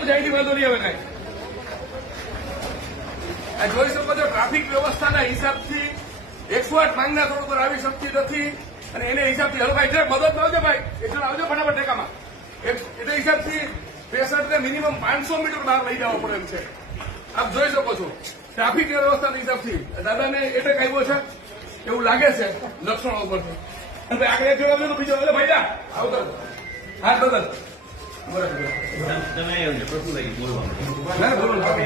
વસ્તુ છે એની વાંધો નહીં આવે કાંઈ. આ જોઈ શકો છો ટ્રાફિક વ્યવસ્થાના હિસાબથી 108 માંગના થોડું પર આવી શકતી નથી અને એને હિસાબથી હલો ભાઈ મદદ આવજો ભાઈ એટલે આવજો ફટાફટ ટેકામાં એટલે હિસાબથી પેશન્ટને મિનિમમ 500 મીટર બહાર લઈ જવો પડે એમ છે. આપ જોઈ શકો છો ટ્રાફિક વ્યવસ્થાના હિસાબથી દાદાને એટેક આવ્યો છે એવું લાગે છે લક્ષણો ઉપરથી. અને આગળ એક જોડે તો બીજો એટલે ભાઈ આવતો હા બદલ તમે એવું પ્રશ્ન લઈ બોલવાનું બોલો આગળ